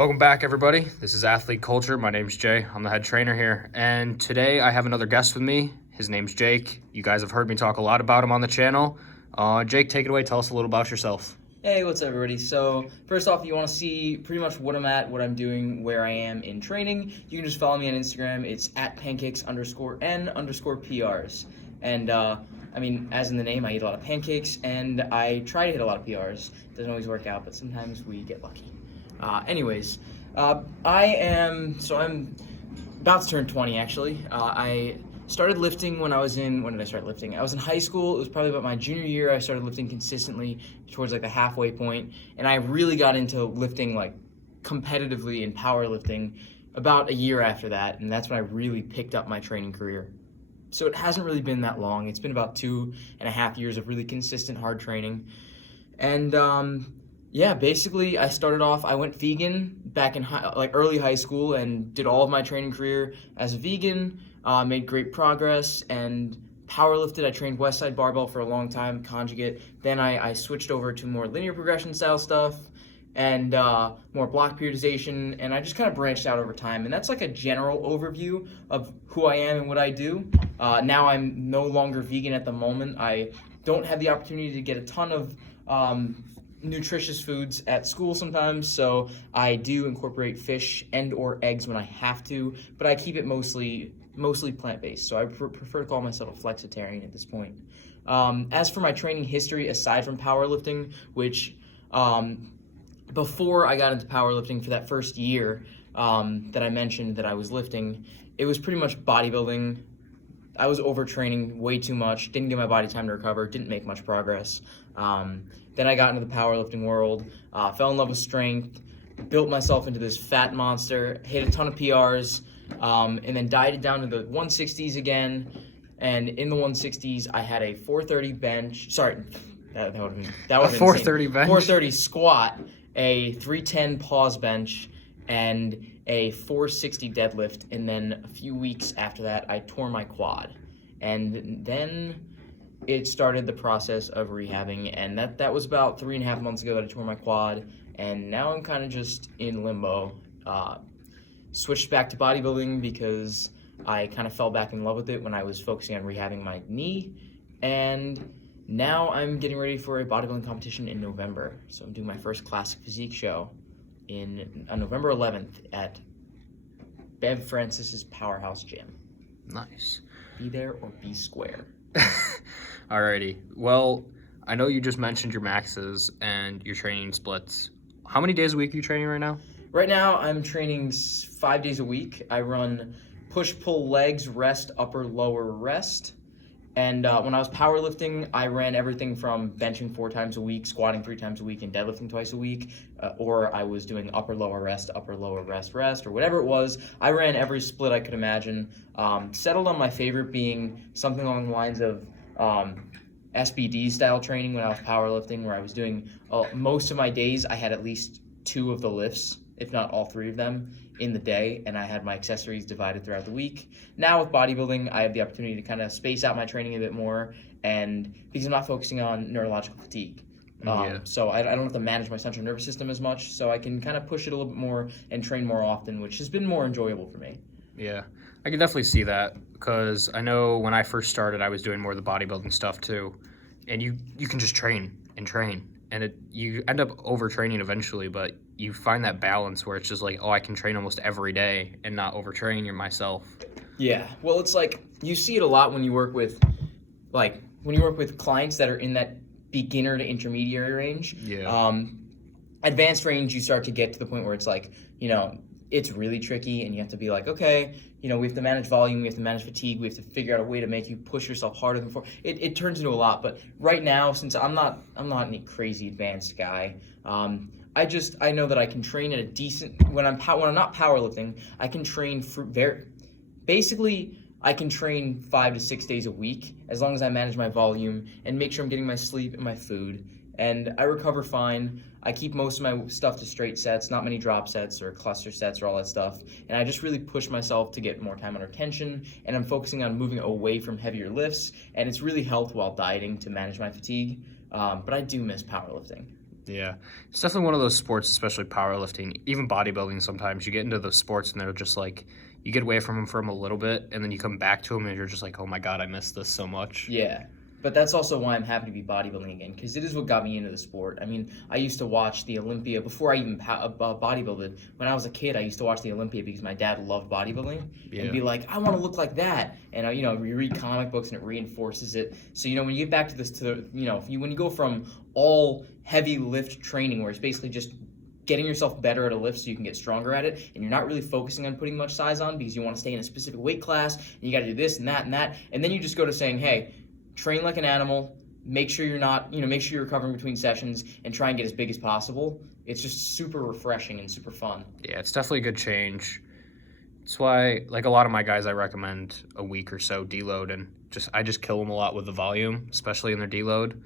Welcome back, everybody. This is Athlete Culture. My name's Jay. I'm the head trainer here. And today I have another guest with me. His name's Jake. You guys have heard me talk a lot about him on the channel. Jake, take it away. Tell us a little about yourself. Hey, what's up, everybody? So, first off, if you want to see pretty much what I'm at, what I'm doing, where I am in training, you can just follow me on Instagram. It's at pancakes_n_PRs. And, as in the name, I eat a lot of pancakes, and I try to hit a lot of PRs. Doesn't always work out, but sometimes we get lucky. I'm about to turn 20, actually. I started lifting when did I start lifting? I was in high school. It was probably about my junior year. I started lifting consistently towards like the halfway point, and I really got into lifting like competitively in powerlifting about a year after that, and that's when I really picked up my training career. So it hasn't really been that long. It's been about 2.5 years of really consistent hard training. And basically I started off, I went vegan back in early high school and did all of my training career as a vegan, made great progress and powerlifted. I trained Westside Barbell for a long time, conjugate. Then I switched over to more linear progression style stuff and more block periodization, and I just kind of branched out over time. And that's like a general overview of who I am and what I do. Now I'm no longer vegan at the moment. I don't have the opportunity to get a ton of nutritious foods at school sometimes, so I do incorporate fish and or eggs when I have to, but I keep it mostly plant-based, so I prefer to call myself a flexitarian at this point. As for my training history, aside from powerlifting, which before I got into powerlifting for that first year that I mentioned that I was lifting, it was pretty much bodybuilding. I was overtraining way too much, didn't give my body time to recover, didn't make much progress. Then I got into the powerlifting world, fell in love with strength, built myself into this fat monster, hit a ton of PRs, and then dieted down to the 160s again. And in the 160s, I had a 430 bench. Sorry, that would have been a 430 insane. bench, 430 squat, a 310 pause bench, and a 460 deadlift. And then a few weeks after that, I tore my quad. And then it started the process of rehabbing, and that was about 3.5 months ago that I tore my quad, and now I'm kind of just in limbo. Switched back to bodybuilding because I kind of fell back in love with it when I was focusing on rehabbing my knee, and now I'm getting ready for a bodybuilding competition in November. So I'm doing my first Classic Physique show on November 11th at Bev Francis's Powerhouse Gym. Nice. Be there or be square. Alrighty. Well, I know you just mentioned your maxes and your training splits. How many days a week are you training right now? Right now, I'm training 5 days a week. I run push-pull legs, rest, upper, lower, rest. And when I was powerlifting, I ran everything from benching 4 times a week, squatting 3 times a week, and deadlifting twice a week. Or I was doing upper, lower, rest, rest, or whatever it was. I ran every split I could imagine. Settled on my favorite being something along the lines of SBD style training when I was powerlifting, where I was doing most of my days. I had at least 2 of the lifts, if not all 3 of them, in the day, and I had my accessories divided throughout the week. Now with bodybuilding, I have the opportunity to kind of space out my training a bit more, and because I'm not focusing on neurological fatigue. So I don't have to manage my central nervous system as much, so I can kind of push it a little bit more and train more often, which has been more enjoyable for me. Yeah, I can definitely see that, because I know when I first started, I was doing more of the bodybuilding stuff too, and you can just train, and you end up overtraining eventually, but you find that balance where it's just like, I can train almost every day and not overtrain myself. Yeah, well, it's like you see it a lot when you work with clients that are in that beginner to intermediary range. Yeah. Advanced range, you start to get to the point where it's like, it's really tricky, and you have to be like, okay, we have to manage volume, we have to manage fatigue, we have to figure out a way to make you push yourself harder than before. It turns into a lot, but right now, since I'm not any crazy advanced guy, I know that I can train at a decent, when I'm not powerlifting, I can train I can train 5 to 6 days a week as long as I manage my volume and make sure I'm getting my sleep and my food. And I recover fine. I keep most of my stuff to straight sets, not many drop sets or cluster sets or all that stuff. And I just really push myself to get more time under tension. And I'm focusing on moving away from heavier lifts. And it's really helped while dieting to manage my fatigue. But I do miss powerlifting. Yeah, it's definitely one of those sports, especially powerlifting, even bodybuilding. Sometimes you get into those sports and they're just like, you get away from them for a little bit, and then you come back to them and you're just like, oh my god, I missed this so much. Yeah. But that's also why I'm happy to be bodybuilding again, because it is what got me into the sport. I mean, I used to watch the Olympia before I even bodybuilded. When I was a kid, I used to watch the Olympia because my dad loved bodybuilding and be like, I want to look like that. And we read comic books and it reinforces it. So when you get back to this, when you go from all heavy lift training, where it's basically just getting yourself better at a lift so you can get stronger at it, and you're not really focusing on putting much size on because you want to stay in a specific weight class, and you got to do this and that and that, and then you just go to saying, hey, train like an animal, make sure you're recovering between sessions, and try and get as big as possible. It's just super refreshing and super fun. Yeah, it's definitely a good change. That's why, like, a lot of my guys, I recommend a week or so deload, and I just kill them a lot with the volume, especially in their deload.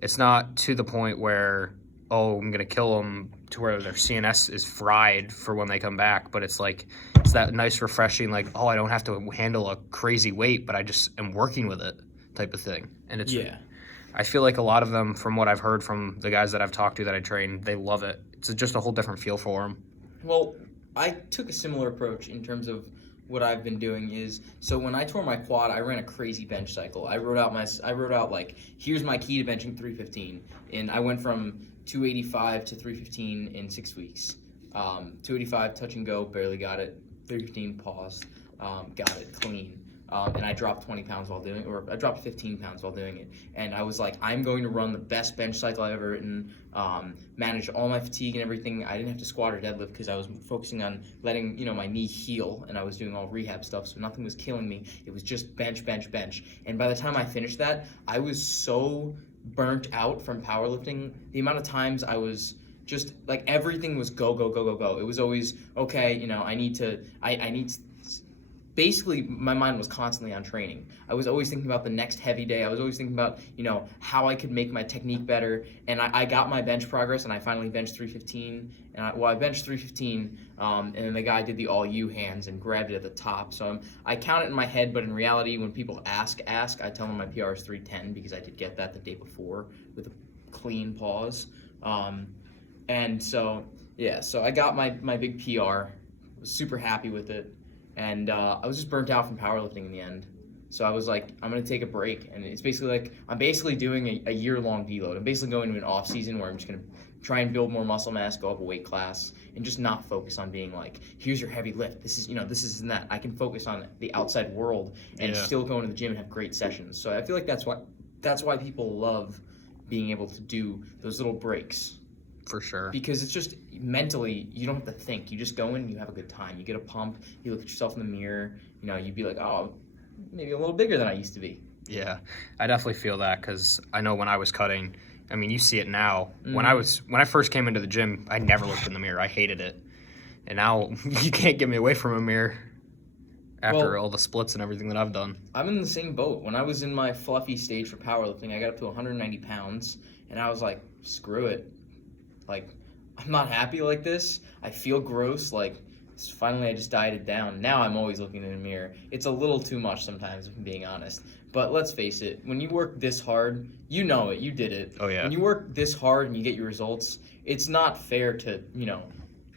It's not to the point where, oh, I'm going to kill them to where their CNS is fried for when they come back, but it's like, it's that nice refreshing, like, oh, I don't have to handle a crazy weight, but I just am working with it type of thing. And it's, I feel like a lot of them, from what I've heard from the guys that I've talked to that I train, they love it. It's just a whole different feel for them. Well, I took a similar approach in terms of what I've been doing is, so when I tore my quad, I ran a crazy bench cycle. I wrote out like, here's my key to benching 315, and I went from 285 to 315 in 6 weeks. 285 touch and go, barely got it. 315 paused, got it clean. And I dropped 20 pounds while doing it, or I dropped 15 pounds while doing it. And I was like, I'm going to run the best bench cycle I've ever written, managed all my fatigue and everything. I didn't have to squat or deadlift because I was focusing on letting, my knee heal, and I was doing all rehab stuff, so nothing was killing me. It was just bench, bench, bench. And by the time I finished that, I was so burnt out from powerlifting. The amount of times I was just, like, everything was go, go, go, go, go. It was always, okay, I need to basically, my mind was constantly on training. I was always thinking about the next heavy day. I was always thinking about, how I could make my technique better. And I got my bench progress, and I finally benched 315. And I benched 315, and then the guy did the all U hands and grabbed it at the top. So I count it in my head, but in reality, when people ask, I tell them my PR is 310 because I did get that the day before with a clean pause. And so I got my big PR. Was super happy with it. And I was just burnt out from powerlifting in the end. So I was like, I'm going to take a break. And it's basically like, I'm basically doing a year-long deload. I'm basically going into an off-season where I'm just going to try and build more muscle mass, go up a weight class, and just not focus on being like, here's your heavy lift. This is and that. I can focus on the outside world and still go into the gym and have great sessions. So I feel like that's why people love being able to do those little breaks. For sure. Because it's just mentally, you don't have to think. You just go in and you have a good time. You get a pump, you look at yourself in the mirror, you'd be like, oh, maybe a little bigger than I used to be. Yeah, I definitely feel that because I know when I was cutting, I mean, you see it now. When I first came into the gym, I never looked in the mirror. I hated it. And now you can't get me away from a mirror after all the splits and everything that I've done. I'm in the same boat. When I was in my fluffy stage for powerlifting, I got up to 190 pounds, and I was like, screw it. Like, I'm not happy like this. I feel gross. Like, finally I just dieted down. Now I'm always looking in the mirror. It's a little too much sometimes, if I'm being honest. But let's face it, when you work this hard, you know it. You did it. Oh, yeah. When you work this hard and you get your results, it's not fair to,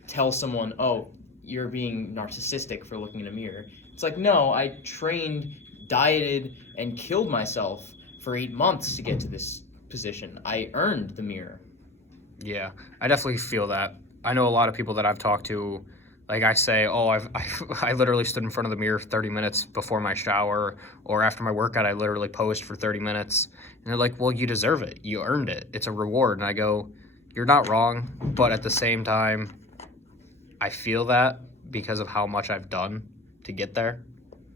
tell someone, oh, you're being narcissistic for looking in a mirror. It's like, no, I trained, dieted, and killed myself for 8 months to get to this position. I earned the mirror. Yeah, I definitely feel that. I know a lot of people that I've talked to, like I say, oh, I literally stood in front of the mirror 30 minutes before my shower, or after my workout, I literally posed for 30 minutes. And they're like, well, you deserve it. You earned it. It's a reward. And I go, you're not wrong, but at the same time, I feel that because of how much I've done to get there.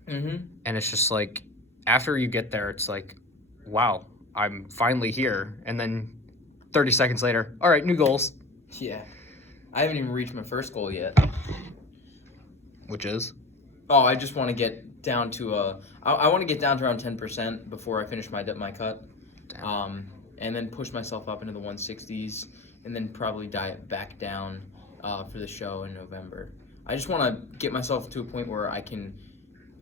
Mm-hmm. And it's just like, after you get there, it's like, wow, I'm finally here. And then 30 seconds later, all right, new goals. Yeah. I haven't even reached my first goal yet. Which is? Oh, I just want to get down to I want to get down to around 10% before I finish my cut. Damn. And then push myself up into the 160s, and then probably diet back down for the show in November. I just want to get myself to a point where I can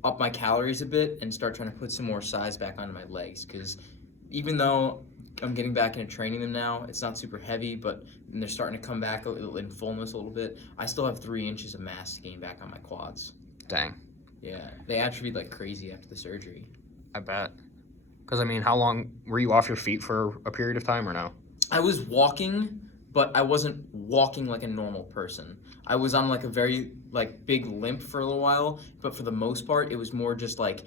up my calories a bit and start trying to put some more size back onto my legs, because even though I'm getting back into training them now. It's not super heavy, but they're starting to come back in fullness a little bit. I still have 3 inches of mass to gain back on my quads. Dang. Yeah, they atrophied like crazy after the surgery. I bet. Because, I mean, how long were you off your feet for a period of time or no? I was walking, but I wasn't walking like a normal person. I was on like a very like big limp for a little while, but for the most part, it was more just like,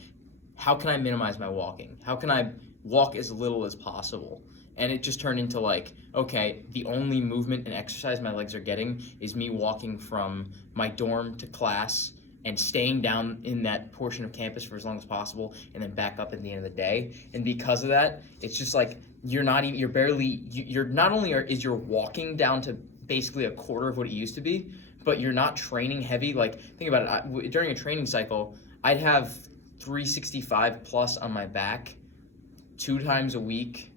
how can I minimize my walking? How can I walk as little as possible? And it just turned into like, okay, the only movement and exercise my legs are getting is me walking from my dorm to class and staying down in that portion of campus for as long as possible and then back up at the end of the day. And because of that, it's just like you're not only is you're walking down to basically a quarter of what it used to be, but you're not training heavy. Like, think about it, during a training cycle, I'd have 365 plus on my back 2 times a week,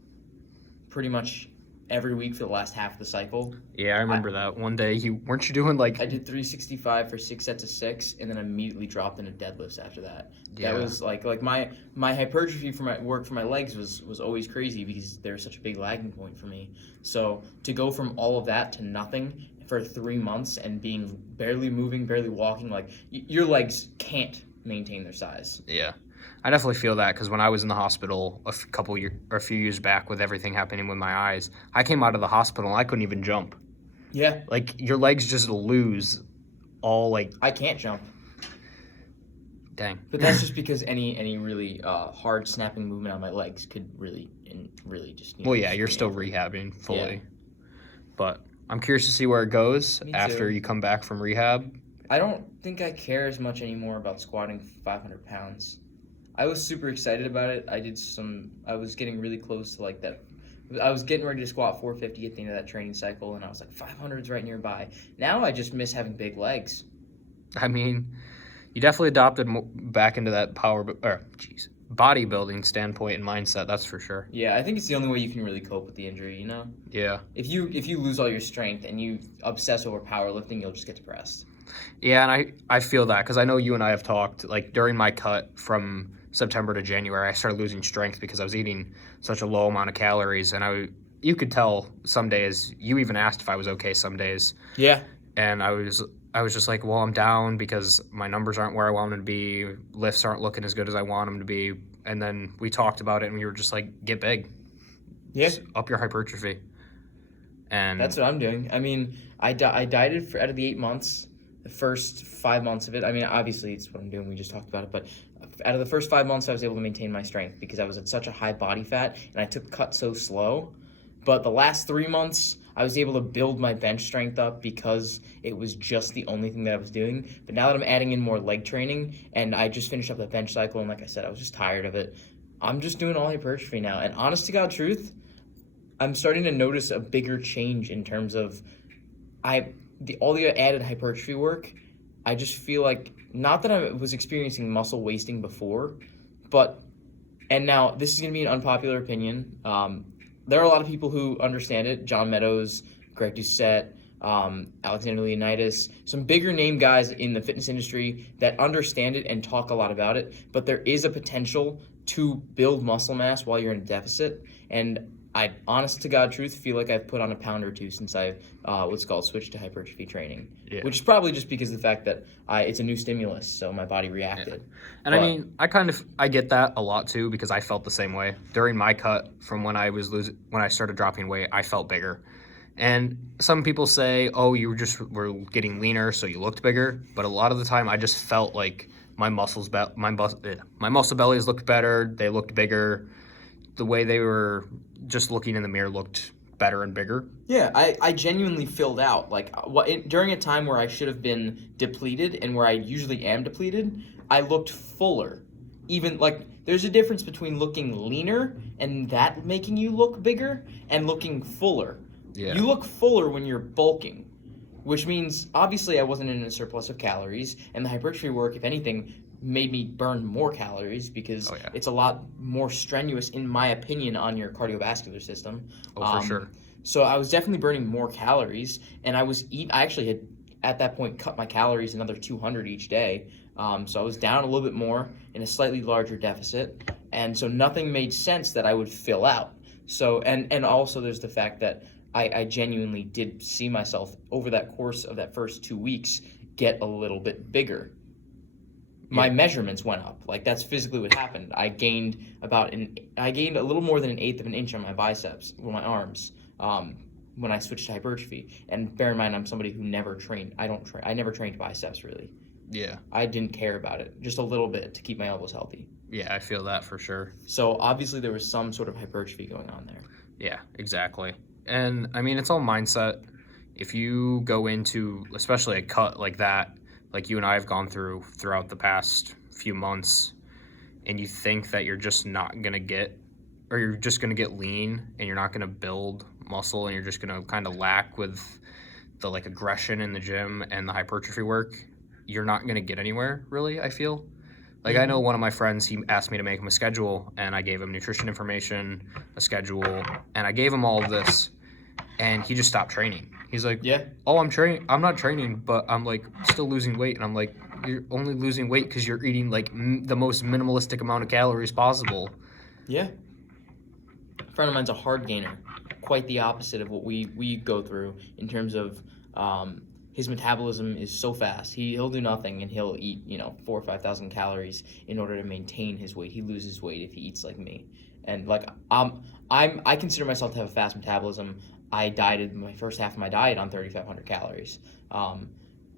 pretty much every week for the last half of the cycle. Yeah, I remember that. One day, weren't you doing like... I did 365 for 6 sets of 6, and then immediately dropped into deadlifts after that. Yeah. That was like my hypertrophy for my work for my legs was always crazy because they were such a big lagging point for me. So to go from all of that to nothing for 3 months and being barely moving, barely walking, like your legs can't maintain their size. Yeah. I definitely feel that because when I was in the hospital a few years back with everything happening with my eyes, I came out of the hospital and I couldn't even jump. Yeah. Like, your legs just lose all, like... I can't jump. Dang. But that's just because any really hard snapping movement on my legs could really just... Well, yeah, you're still rehabbing fully. Yeah. But I'm curious to see where it goes Me after too. you come back from rehab. I don't think I care as much anymore about squatting 500 pounds. I was super excited about it. I was getting really close to like that. I was getting ready to squat 450 at the end of that training cycle, and I was like, 500's right nearby. Now I just miss having big legs. I mean, you definitely adopted back into that bodybuilding standpoint and mindset, that's for sure. Yeah, I think it's the only way you can really cope with the injury, you know? Yeah. If you lose all your strength and you obsess over powerlifting, you'll just get depressed. Yeah, and I feel that because I know you and I have talked, like, during my cut from September to January, I started losing strength because I was eating such a low amount of calories, and you could tell some days, you even asked if I was okay some days. Yeah. And I was just like, well, I'm down because my numbers aren't where I want them to be, lifts aren't looking as good as I want them to be, and then we talked about it, and we were just like, get big. Yeah. Just up your hypertrophy. And that's what I'm doing. I mean, I dieted out of the 8 months. The first 5 months of it, I mean, obviously it's what I'm doing, we just talked about it, but out of the first 5 months I was able to maintain my strength because I was at such a high body fat and I took the cut so slow. But the last 3 months I was able to build my bench strength up because it was just the only thing that I was doing. But now that I'm adding in more leg training and I just finished up the bench cycle, and like I said, I was just tired of it, I'm just doing all hypertrophy now. And honest to God truth, I'm starting to notice a bigger change in terms of all the added hypertrophy work. I just feel like, not that I was experiencing muscle wasting before, but, and now this is going to be an unpopular opinion. There are a lot of people who understand it. John Meadows, Greg Doucette, Alexander Leonidas, some bigger name guys in the fitness industry that understand it and talk a lot about it. But there is a potential to build muscle mass while you're in a deficit. And I, honest to God truth, feel like I've put on a pound or two since I've switched to hypertrophy training. Yeah. Which is probably just because of the fact that it's a new stimulus, so my body reacted. Yeah. And I mean, I get that a lot too because I felt the same way during my cut from when I started dropping weight. I felt bigger, and some people say, "Oh, you were getting leaner, so you looked bigger." But a lot of the time, I just felt like my muscle bellies looked better. They looked bigger. The way they were just looking in the mirror looked better and bigger. Yeah, I genuinely filled out. Like, during a time where I should have been depleted and where I usually am depleted, I looked fuller. Even, like, there's a difference between looking leaner and that making you look bigger and looking fuller. Yeah. You look fuller when you're bulking, which means, obviously, I wasn't in a surplus of calories, and the hypertrophy work, if anything, made me burn more calories because it's a lot more strenuous, in my opinion, on your cardiovascular system. Oh, for sure. So I was definitely burning more calories, and I actually had, at that point, cut my calories another 200 each day. So I was down a little bit more in a slightly larger deficit, and so nothing made sense that I would fill out. So and also there's the fact that I genuinely did see myself over that course of that first 2 weeks get a little bit bigger. My Yeah. measurements went up. Like that's physically what happened. I gained a little more than an eighth of an inch on my biceps or my arms. When I switched to hypertrophy. And bear in mind, I'm somebody who never trained. I never trained biceps really. Yeah. I didn't care about it, just a little bit to keep my elbows healthy. Yeah, I feel that for sure. So obviously there was some sort of hypertrophy going on there. Yeah, exactly. And I mean, it's all mindset. If you go into, especially a cut like that, like you and I have gone throughout the past few months, and you think that you're just not going to get, or you're just going to get lean and you're not going to build muscle and you're just going to kind of lack with the like aggression in the gym and the hypertrophy work, you're not going to get anywhere really, I feel. Like I know one of my friends, he asked me to make him a schedule and I gave him nutrition information, a schedule, and I gave him all of this and he just stopped training. He's like, Yeah. "Oh, I'm not training, but I'm like still losing weight." And I'm like, "You're only losing weight because you're eating like the most minimalistic amount of calories possible." Yeah. A friend of mine's a hard gainer. Quite the opposite of what we go through in terms of his metabolism is so fast. He'll do nothing and he'll eat 4,000 or 5,000 calories in order to maintain his weight. He loses weight if he eats like me. And like I consider myself to have a fast metabolism. I dieted my first half of my diet on 3,500 calories,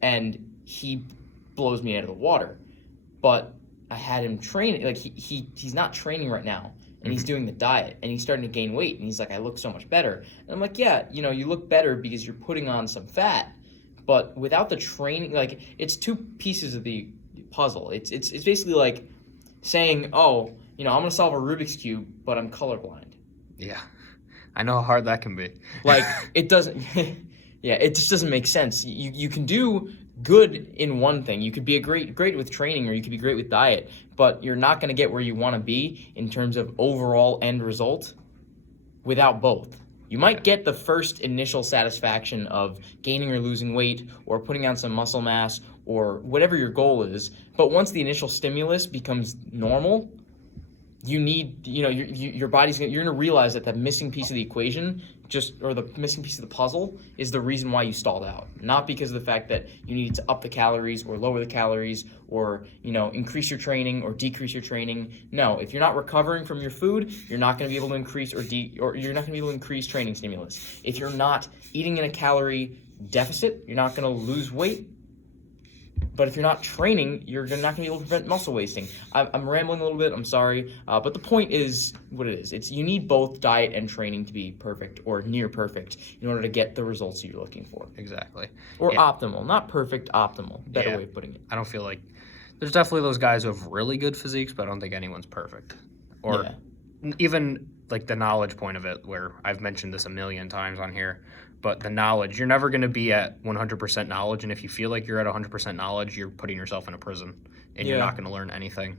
and he blows me out of the water. But I had him train. Like he's not training right now, and he's doing the diet, and he's starting to gain weight, and he's like, I look so much better. And I'm like, yeah, you look better because you're putting on some fat, but without the training, like it's two pieces of the puzzle. It's basically like saying, oh, I'm gonna solve a Rubik's cube, but I'm colorblind. Yeah. I know how hard that can be. Like it doesn't. Yeah, it just doesn't make sense. You can do good in one thing. You could be great with training, or you could be great with diet, but you're not going to get where you want to be in terms of overall end result without both. You might get the first initial satisfaction of gaining or losing weight or putting on some muscle mass or whatever your goal is, but once the initial stimulus becomes normal, you need, your body's you're gonna realize that missing piece of the equation, or the missing piece of the puzzle, is the reason why you stalled out. Not because of the fact that you needed to up the calories or lower the calories or increase your training or decrease your training. No, if you're not recovering from your food, you're not going to be able to increase or you're not going to be able to increase training stimulus. If you're not eating in a calorie deficit, you're not going to lose weight. But if you're not training, you're not going to be able to prevent muscle wasting. I'm rambling a little bit. I'm sorry. But the point is what it is. You need both diet and training to be perfect or near perfect in order to get the results you're looking for. Exactly. Or Yeah. optimal. Not perfect, optimal. Better Yeah. way of putting it. I don't feel like there's definitely those guys who have really good physiques, but I don't think anyone's perfect. Or even like the knowledge point of it, where I've mentioned this a million times on here, but the knowledge, you're never going to be at 100% knowledge. And if you feel like you're at 100% knowledge, you're putting yourself in a prison and you're not going to learn anything.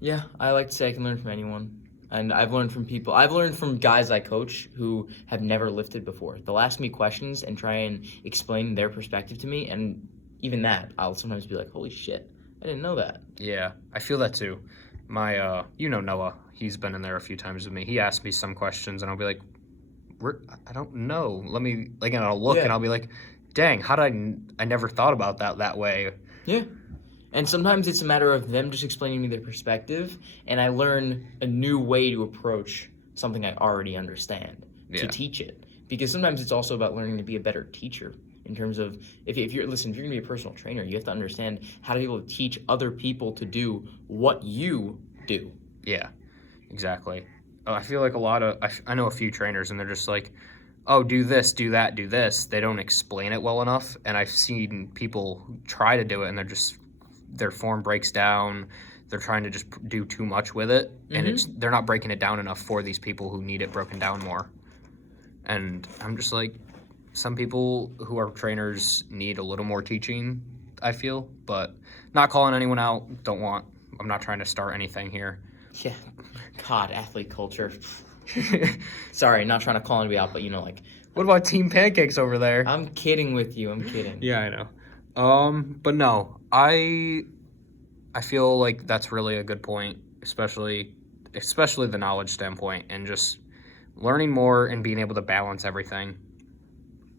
Yeah, I like to say I can learn from anyone. And I've learned from people. I've learned from guys I coach who have never lifted before. They'll ask me questions and try and explain their perspective to me. And even that, I'll sometimes be like, holy shit, I didn't know that. Yeah, I feel that too. My, Noah, he's been in there a few times with me. He asked me some questions and I'll be like, I don't know. Let me, and I'll look and I'll be like, dang, how did I never thought about that way. Yeah. And sometimes it's a matter of them just explaining me their perspective, and I learn a new way to approach something I already understand to teach it. Because sometimes it's also about learning to be a better teacher in terms of, if you're going to be a personal trainer, you have to understand how to be able to teach other people to do what you do. Yeah, exactly. I feel like I know a few trainers and they're just like, oh, do this, do that, do this. They don't explain it well enough. And I've seen people try to do it and their form breaks down. They're trying to just do too much with it. Mm-hmm. And they're not breaking it down enough for these people who need it broken down more. And I'm just like, some people who are trainers need a little more teaching, I feel, but not calling anyone out. I'm not trying to start anything here. Yeah. God, athlete culture. Sorry, not trying to call anybody out, but what about Team Pancakes over there? I'm kidding with you. I'm kidding. Yeah, I know. But no, I feel like that's really a good point, especially especially the knowledge standpoint, and just learning more and being able to balance everything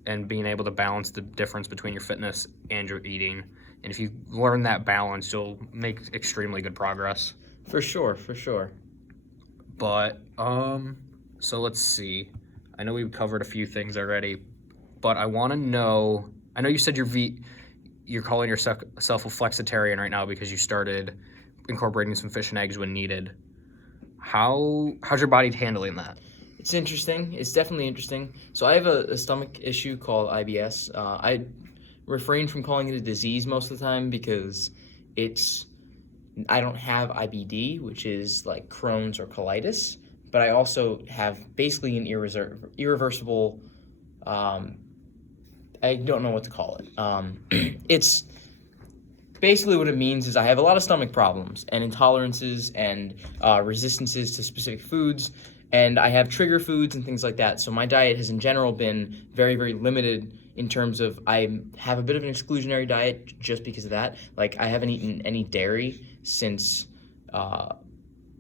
and being able to balance the difference between your fitness and your eating. And if you learn that balance, you'll make extremely good progress. For sure, for sure. But, so let's see. I know we've covered a few things already, but I want to know, I know you said you're calling yourself a flexitarian right now because you started incorporating some fish and eggs when needed. How's your body handling that? It's interesting. It's definitely interesting. So I have a stomach issue called IBS. I refrain from calling it a disease most of the time because I don't have IBD, which is like Crohn's or colitis, but I also have basically an irreversible, I don't know what to call it. It's basically what it means is I have a lot of stomach problems and intolerances and resistances to specific foods, and I have trigger foods and things like that. So my diet has in general been very, very limited in terms of I have a bit of an exclusionary diet just because of that. Like I haven't eaten any dairy since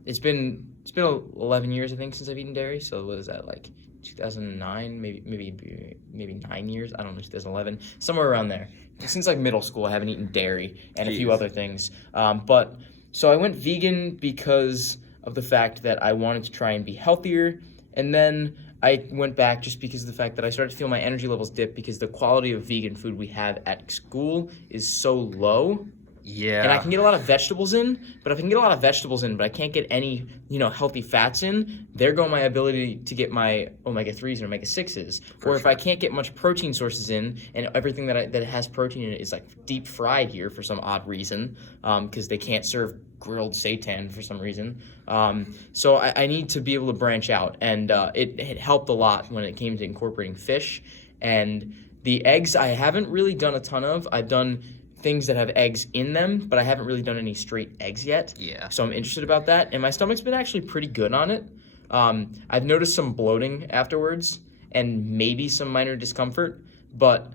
it's been 11 years I think since I've eaten dairy. So what is that, like 2009, maybe 9 years? I don't know, 2011, somewhere around there. Since like middle school, I haven't eaten dairy and a few other things. But so I went vegan because of the fact that I wanted to try and be healthier, and then I went back just because of the fact that I started to feel my energy levels dip because the quality of vegan food we have at school is so low. Yeah. And I can get a lot of vegetables in, but if I can get a lot of vegetables in, but I can't get any, healthy fats in, there go my ability to get my omega-3s and omega-6s. Or if I can't get much protein sources in, and everything that has protein in it is like deep fried here for some odd reason, because they can't serve grilled seitan for some reason. So I need to be able to branch out, and it helped a lot when it came to incorporating fish. And the eggs I haven't really done a ton of. I've done things that have eggs in them, but I haven't really done any straight eggs yet. Yeah. So I'm interested about that, and my stomach's been actually pretty good on it. I've noticed some bloating afterwards and maybe some minor discomfort, but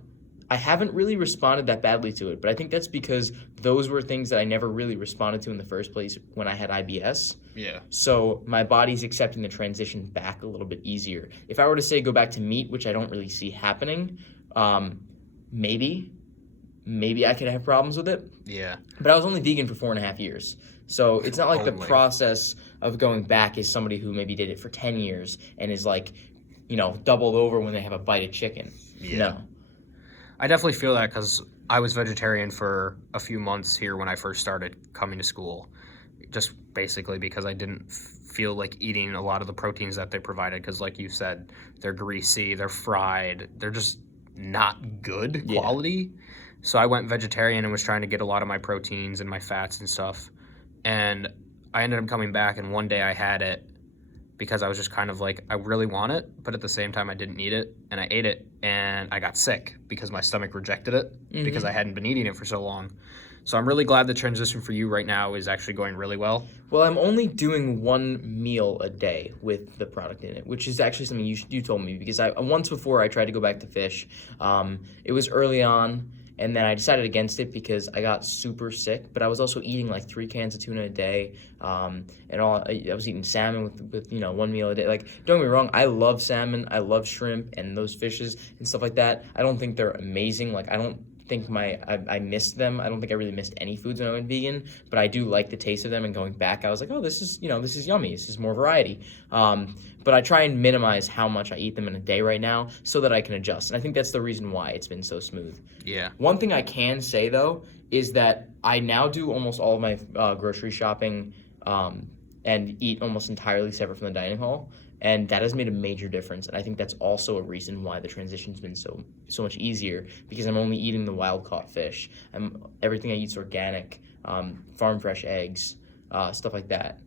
I haven't really responded that badly to it. But I think that's because those were things that I never really responded to in the first place when I had IBS. Yeah. So my body's accepting the transition back a little bit easier. If I were to say go back to meat, which I don't really see happening, maybe I could have problems with it. Yeah. But I was only vegan for 4.5 years. So it's not like the Only. process of going back is somebody who maybe did it for 10 years and is like, doubled over when they have a bite of chicken. Yeah. No. I definitely feel that because I was vegetarian for a few months here when I first started coming to school. Just basically because I didn't feel like eating a lot of the proteins that they provided because, like you said, they're greasy, they're fried, they're just not good quality. So I went vegetarian and was trying to get a lot of my proteins and my fats and stuff. And I ended up coming back, and one day I had it because I was just kind of like, I really want it, but at the same time I didn't need it. And I ate it, and I got sick because my stomach rejected it because I hadn't been eating it for so long. So I'm really glad the transition for you right now is actually going really well. Well, I'm only doing one meal a day with the product in it, which is actually something you told me because once before I tried to go back to fish. It was early on. And then I decided against it because I got super sick, but I was also eating like 3 cans of tuna a day, I was eating salmon with 1 meal a day. Like, don't get me wrong, I love salmon, I love shrimp and those fishes and stuff like that. I don't think they're amazing. Like, I don't think I missed them. I don't think I really missed any foods when I went vegan, but I do like the taste of them. And going back, I was like, oh, this is yummy. This is more variety. But I try and minimize how much I eat them in a day right now so that I can adjust. And I think that's the reason why it's been so smooth. Yeah. One thing I can say, though, is that I now do almost all of my grocery shopping and eat almost entirely separate from the dining hall. And that has made a major difference. And I think that's also a reason why the transition's been so much easier because I'm only eating the wild-caught fish. Everything I eat is organic, farm-fresh eggs, stuff like that.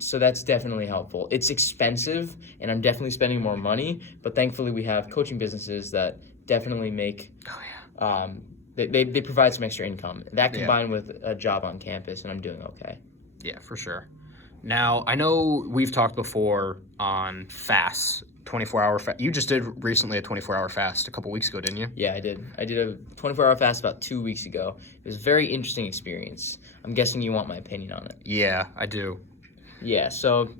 So that's definitely helpful. It's expensive, and I'm definitely spending more money, but thankfully we have coaching businesses that definitely make they provide some extra income. That combined with a job on campus, and I'm doing okay. Yeah, for sure. Now, I know we've talked before on fasts, 24-hour fast. You just did recently a 24-hour fast a couple weeks ago, didn't you? Yeah, I did. I did a 24-hour fast about 2 weeks ago. It was a very interesting experience. I'm guessing you want my opinion on it. Yeah, I do. Yeah, so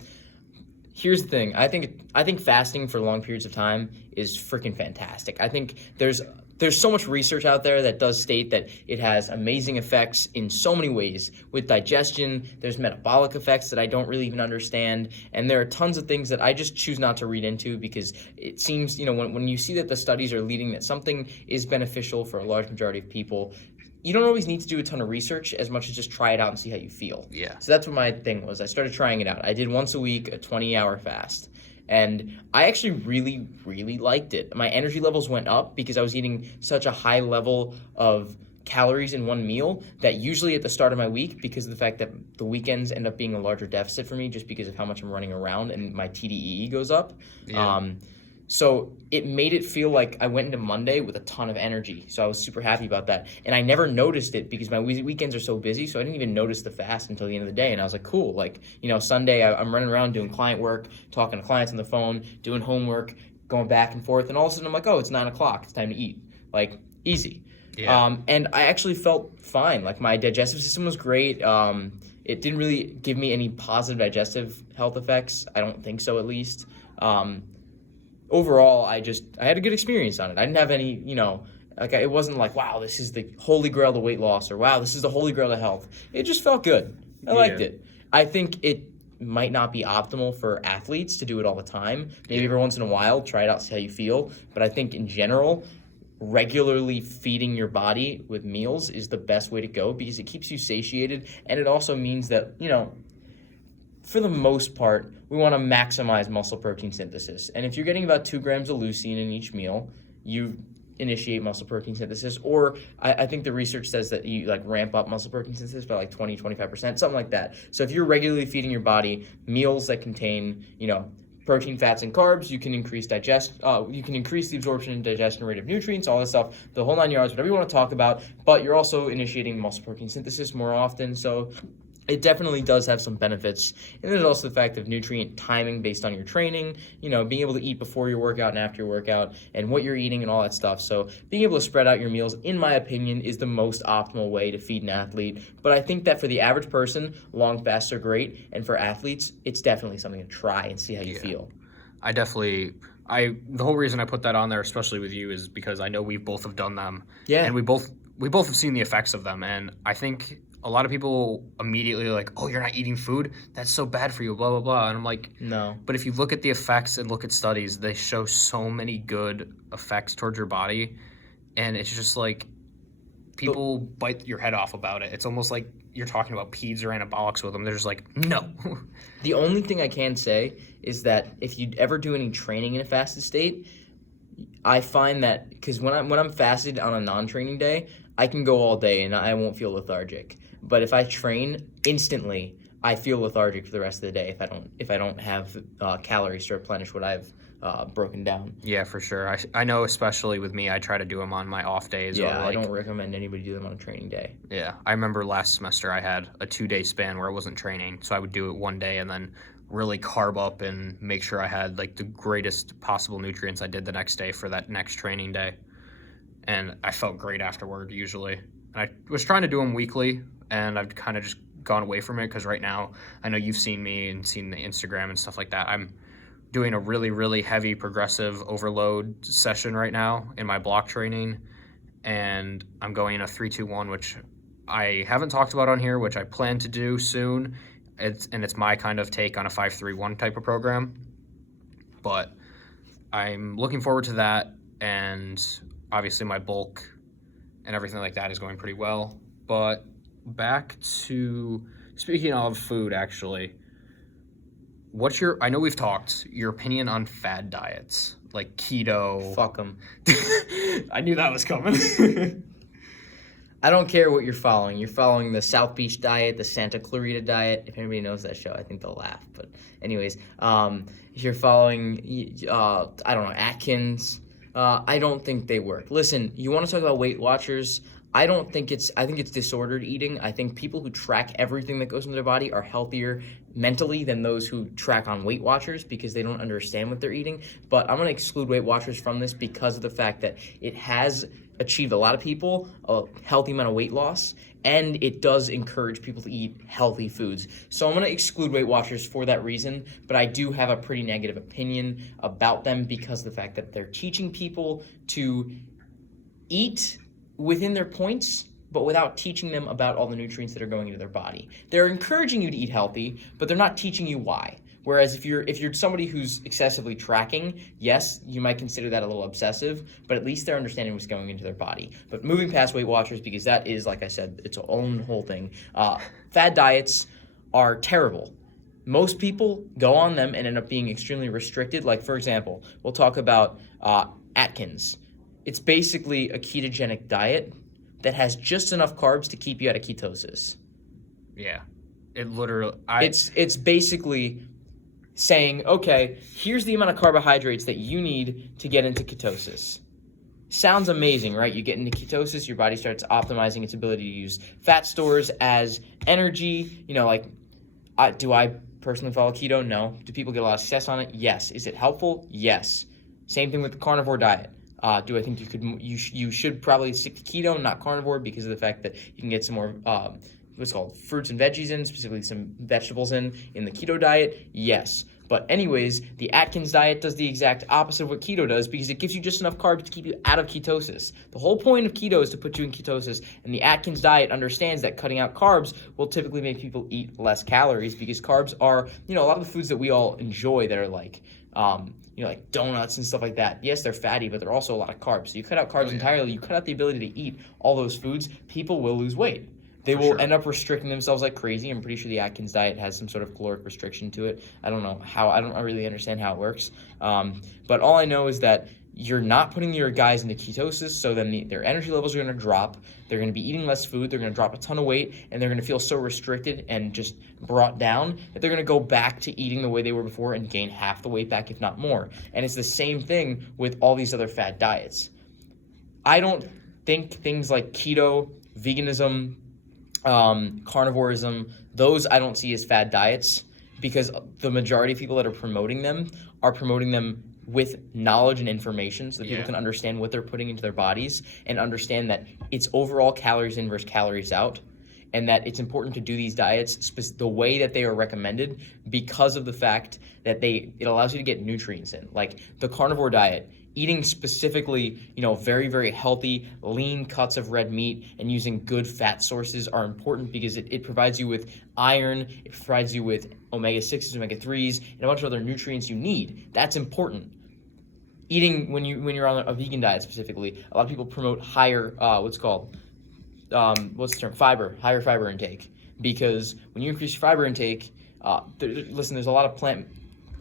here's the thing. I think fasting for long periods of time is freaking fantastic. I think there's so much research out there that does state that it has amazing effects in so many ways with digestion. There's metabolic effects that I don't really even understand, and there are tons of things that I just choose not to read into because it seems, when you see that the studies are leading that something is beneficial for a large majority of people, you don't always need to do a ton of research as much as just try it out and see how you feel. Yeah. So that's what my thing was. I started trying it out. I did once a week, a 20-hour fast. And I actually really, really liked it. My energy levels went up because I was eating such a high level of calories in one meal that usually at the start of my week, because of the fact that the weekends end up being a larger deficit for me just because of how much I'm running around and my TDEE goes up. Yeah. So it made it feel like I went into Monday with a ton of energy. So I was super happy about that. And I never noticed it because my weekends are so busy. So I didn't even notice the fast until the end of the day. And I was like, cool. Like, Sunday I'm running around doing client work, talking to clients on the phone, doing homework, going back and forth. And all of a sudden I'm like, oh, it's 9 o'clock. It's time to eat. Like, easy. Yeah. And I actually felt fine. Like, my digestive system was great. It didn't really give me any positive digestive health effects. I don't think so, at least. Overall, I had a good experience on it. I didn't have any, it wasn't like, wow, this is the holy grail to weight loss, or wow, this is the holy grail to health. It just felt good. I liked it. I think it might not be optimal for athletes to do it all the time. Maybe every once in a while, try it out, see how you feel. But I think in general, regularly feeding your body with meals is the best way to go because it keeps you satiated, and it also means that, for the most part, we want to maximize muscle protein synthesis. And if you're getting about 2 grams of leucine in each meal, you initiate muscle protein synthesis. Or I think the research says that you ramp up muscle protein synthesis by 20-25%, something like that. So if you're regularly feeding your body meals that contain, protein, fats, and carbs, you can increase the absorption and digestion rate of nutrients, all this stuff, the whole 9 yards, whatever you want to talk about. But you're also initiating muscle protein synthesis more often. So it definitely does have some benefits. And there's also the fact of nutrient timing based on your training, being able to eat before your workout and after your workout, and what you're eating and all that stuff. So being able to spread out your meals, in my opinion, is the most optimal way to feed an athlete. But I think that for the average person, long fasts are great. And for athletes, it's definitely something to try and see how you feel. The whole reason I put that on there, especially with you, is because I know we both have done them. Yeah. And we both have seen the effects of them. And I think a lot of people immediately are like, oh, you're not eating food? That's so bad for you, blah, blah, blah. And I'm like, no. But if you look at the effects and look at studies, they show so many good effects towards your body. And it's just like people bite your head off about it. It's almost like you're talking about peds or anabolics with them. They're just like, no. The only thing I can say is that if you ever do any training in a fasted state, I find that because when I'm fasted on a non-training day, I can go all day and I won't feel lethargic. But if I train instantly, I feel lethargic for the rest of the day if I don't have calories to replenish what I've broken down. Yeah, for sure. I know, especially with me, I try to do them on my off days. Yeah, I don't recommend anybody do them on a training day. Yeah, I remember last semester I had a 2-day span where I wasn't training, so I would do it one day and then really carb up and make sure I had the greatest possible nutrients I did the next day for that next training day. And I felt great afterward usually. And I was trying to do them weekly, and I've kind of just gone away from it because right now I know you've seen me and seen the Instagram and stuff like that. I'm doing a really, really heavy progressive overload session right now in my block training, and I'm going a 3-2-1, which I haven't talked about on here, which I plan to do soon. It's my kind of take on a 5-3-1 type of program, but I'm looking forward to that, and obviously my bulk and everything like that is going pretty well. But back to speaking of food, actually, I know we've talked, your opinion on fad diets, like keto. Fuck them. I knew that was coming. I don't care what you're following. You're following the South Beach diet, the Santa Clarita diet. If anybody knows that show, I think they'll laugh. But anyways, if you're following, I don't know, Atkins, I don't think they work. Listen, you want to talk about Weight Watchers? I think it's disordered eating. I think people who track everything that goes into their body are healthier mentally than those who track on Weight Watchers because they don't understand what they're eating. But I'm going to exclude Weight Watchers from this because of the fact that it has achieved a lot of people a healthy amount of weight loss, and it does encourage people to eat healthy foods. So I'm going to exclude Weight Watchers for that reason, but I do have a pretty negative opinion about them because of the fact that they're teaching people to eat within their points, but without teaching them about all the nutrients that are going into their body. They're encouraging you to eat healthy, but they're not teaching you why. Whereas if you're somebody who's excessively tracking, yes, you might consider that a little obsessive, but at least they're understanding what's going into their body. But moving past Weight Watchers, because that is, like I said, its own whole thing. Fad diets are terrible. Most people go on them and end up being extremely restricted. Like, for example, we'll talk about Atkins. It's basically a ketogenic diet that has just enough carbs to keep you out of ketosis. Yeah, it literally. It's basically saying, okay, here's the amount of carbohydrates that you need to get into ketosis. Sounds amazing, right? You get into ketosis, your body starts optimizing its ability to use fat stores as energy. You know, like, do I personally follow keto? No. Do people get a lot of success on it? Yes. Is it helpful? Yes. Same thing with the carnivore diet. Do I think you should probably stick to keto, not carnivore, because of the fact that you can get some more what's called fruits and veggies in, specifically some vegetables in the keto diet? Yes. But anyways, the Atkins diet does the exact opposite of what keto does because it gives you just enough carbs to keep you out of ketosis. The whole point of keto is to put you in ketosis, and the Atkins diet understands that cutting out carbs will typically make people eat less calories because carbs are, a lot of the foods that we all enjoy that are like, like donuts and stuff like that. Yes, they're fatty, but they're also a lot of carbs. So you cut out carbs entirely, you cut out the ability to eat all those foods, people will lose weight. They will end up restricting themselves like crazy. I'm pretty sure the Atkins diet has some sort of caloric restriction to it. I don't know how. I don't really understand how it works. But all I know is that you're not putting your guys into ketosis, so then their energy levels are going to drop. They're going to be eating less food. They're going to drop a ton of weight, and they're going to feel so restricted and just brought down that they're going to go back to eating the way they were before and gain half the weight back, if not more. And it's the same thing with all these other fad diets. I don't think things like keto, veganism, carnivorism, those I don't see as fad diets because the majority of people that are promoting them with knowledge and information so that people can understand what they're putting into their bodies and understand that it's overall calories in versus calories out, and that it's important to do these diets the way that they are recommended because of the fact that it allows you to get nutrients in. Like the carnivore diet, eating specifically, very, very healthy, lean cuts of red meat and using good fat sources are important because it provides you with iron, it provides you with omega-6s, omega-3s, and a bunch of other nutrients you need. That's important. Eating, when you're on a vegan diet specifically, a lot of people promote higher, fiber, higher fiber intake. Because when you increase fiber intake, there's a lot of plant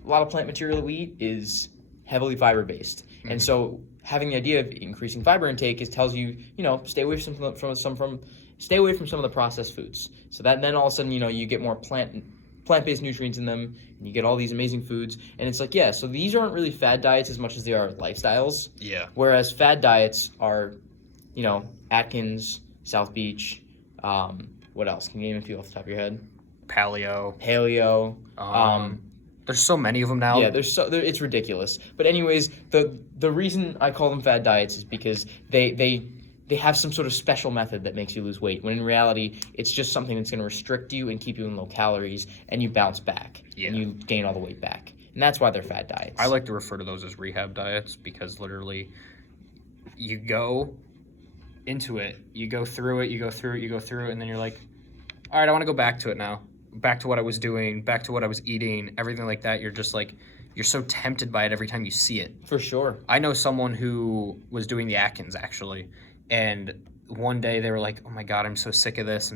material that we eat is heavily fiber-based. Mm-hmm. And so having the idea of increasing fiber intake tells you, stay away from some of the processed foods. So that then all of a sudden, you get more plant-based nutrients in them, and you get all these amazing foods. And it's like, so these aren't really fad diets as much as they are lifestyles. Yeah. Whereas fad diets are, Atkins, South Beach, what else? Can you name a few off the top of your head? Paleo. There's so many of them now. Yeah, it's ridiculous. But anyways, the reason I call them fad diets is because they have some sort of special method that makes you lose weight, when in reality, it's just something that's going to restrict you and keep you in low calories, and you bounce back, and you gain all the weight back. And that's why they're fad diets. I like to refer to those as rehab diets because literally you go into it, you go through it, and then you're like, all right, I want to go back to it now. Back to what I was doing, back to what I was eating, everything like that. You're just like, you're so tempted by it every time you see it. For sure. I know someone who was doing the Atkins, actually, and one day they were like, oh my God, I'm so sick of this.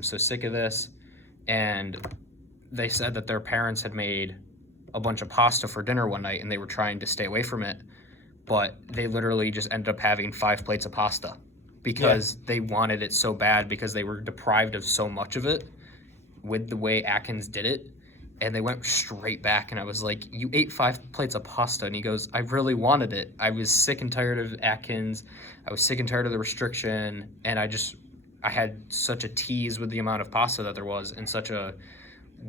And they said that their parents had made a bunch of pasta for dinner one night, and they were trying to stay away from it, but they literally just ended up having 5 plates of pasta because they wanted it so bad because they were deprived of so much of it with the way Atkins did it, and they went straight back. And I was like, you ate 5 plates of pasta? And he goes, I really wanted it. I was sick and tired of Atkins. I was sick and tired of the restriction, and I just I had such a tease with the amount of pasta that there was, and such a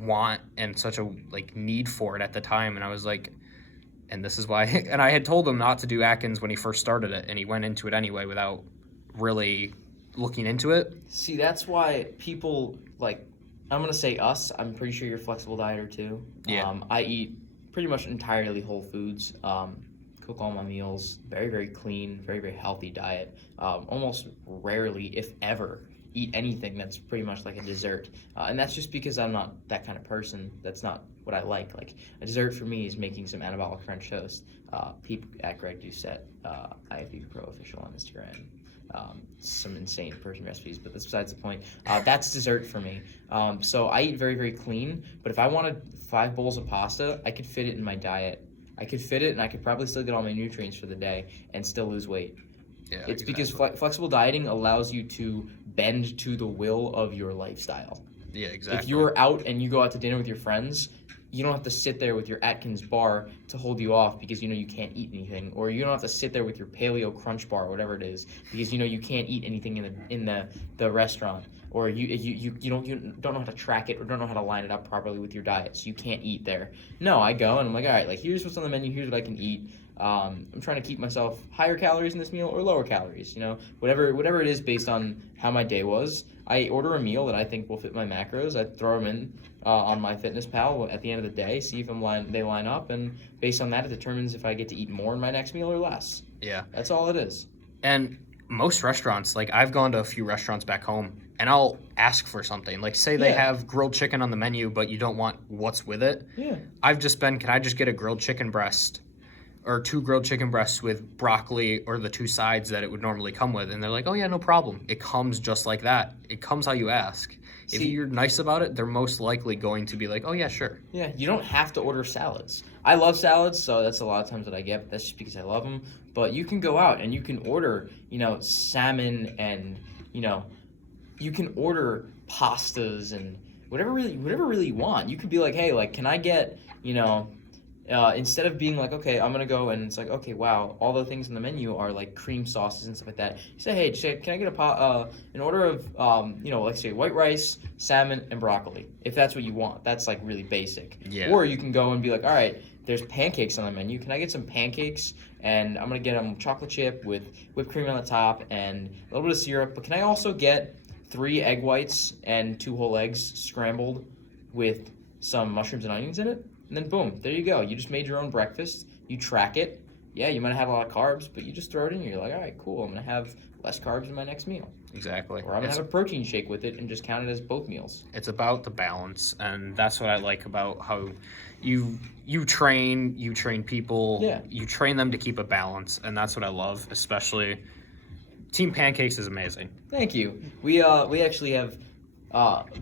want and such a like need for it at the time, and I was like, and this is why. And I had told him not to do Atkins when he first started it, and he went into it anyway without really looking into it. See, that's why people like. I'm gonna say us. I'm pretty sure you're a flexible dieter too. Yeah. I eat pretty much entirely whole foods. Cook all my meals. Very, very clean. Very, very healthy diet. Almost rarely, if ever, eat anything that's pretty much like a dessert. And that's just because I'm not that kind of person. That's not what I like. Like a dessert for me is making some anabolic French toast. Peep at Greg Doucette, IFBB Pro official on Instagram. Some insane protein recipes, but that's besides the point. That's dessert for me. So I eat very, very clean, but if I wanted 5 bowls of pasta, I could fit it in my diet. I could fit it, and I could probably still get all my nutrients for the day and still lose weight. Yeah, it's exactly. because flexible dieting allows you to bend to the will of your lifestyle. Yeah, exactly. If you're out and you go out to dinner with your friends, you don't have to sit there with your Atkins bar to hold you off because you know you can't eat anything, or you don't have to sit there with your Paleo Crunch bar or whatever it is because you know you can't eat anything in the restaurant, or you don't know how to track it or don't know how to line it up properly with your diet, so you can't eat there. No, I go and I'm like, all right, like here's what's on the menu, here's what I can eat. I'm trying to keep myself higher calories in this meal or lower calories, you know, whatever it is based on how my day was. I order a meal that I think will fit my macros. I throw them in on MyFitnessPal at the end of the day, see if they line up, and based on that, it determines if I get to eat more in my next meal or less. Yeah. That's all it is. And most restaurants, like I've gone to a few restaurants back home, and I'll ask for something. Like say they have grilled chicken on the menu, but you don't want what's with it. Yeah. Can I just get a grilled chicken breast? Or 2 grilled chicken breasts with broccoli or the 2 sides that it would normally come with. And they're like, oh yeah, no problem. It comes just like that. It comes how you ask. If you're nice about it, they're most likely going to be like, oh yeah, sure. Yeah, you don't have to order salads. I love salads, so that's a lot of times that I get. But that's just because I love them. But you can go out and you can order, salmon and, you can order pastas and whatever really you want. You could be like, hey, like, can I get, instead of being like, okay, I'm gonna go and it's like, okay, wow, all the things on the menu are like cream sauces and stuff like that. You say, hey, can I get an order of, let's say white rice, salmon, and broccoli, if that's what you want. That's like really basic. Yeah. Or you can go and be like, all right, there's pancakes on the menu. Can I get some pancakes? And I'm gonna get them chocolate chip with whipped cream on the top and a little bit of syrup. But can I also get 3 egg whites and 2 whole eggs scrambled with some mushrooms and onions in it? And then boom, there you go. You just made your own breakfast. You track it. Yeah, you might have had a lot of carbs, but you just throw it in. You're like, all right, cool. I'm going to have less carbs in my next meal. Exactly. Or I'm going to have a protein shake with it and just count it as both meals. It's about the balance, and that's what I like about how you train people. Yeah. You train them to keep a balance, and that's what I love, especially Team Pancakes is amazing. Thank you. We actually have